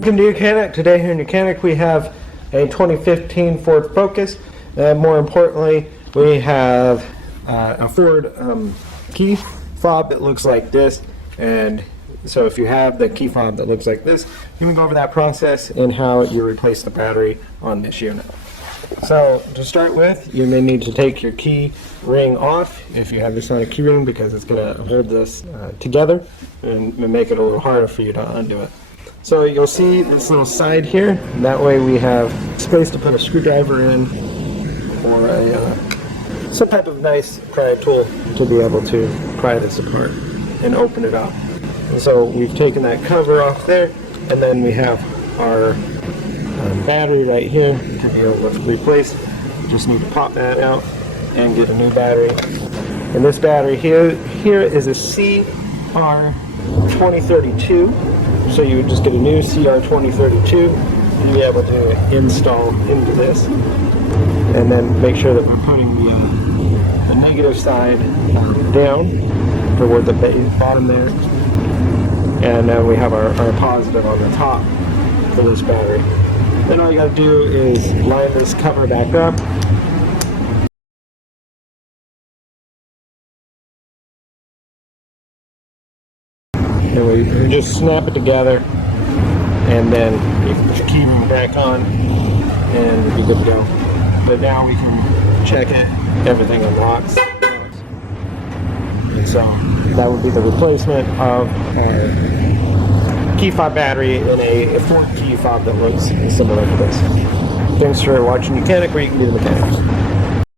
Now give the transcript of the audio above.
Welcome to YOUCANIC. Today here in YOUCANIC we have a 2015 Ford Focus. More importantly, we have a Ford key fob that looks like this. And so if you have the key fob that looks like this, you can go over that process and how you replace the battery on this unit. So to start with, you may need to take your key ring off if you have this on a key ring, because it's going to hold this together and make it a little harder for you to undo it. So you'll see this little side here. That way we have space to put a screwdriver in, or some type of nice pry tool to be able to pry this apart and open it up. And so we've taken that cover off there, and then we have our battery right here to be able to replace. Just need to pop that out and get a new battery. And this battery here is a CR2032. So you would just get a new CR2032 and be able to install into this. And then make sure that we're putting the negative side down toward the bottom there. And then we have our positive on the top for this battery. Then all you gotta do is line this cover back up. And we just snap it together, and then you can put your key ring back on and we'll be good to go. But now we can check it, everything unlocks. And so that would be the replacement of our key fob battery in a Ford key fob that looks similar to this. Thanks for watching YOUCANIC, where you can be the mechanic.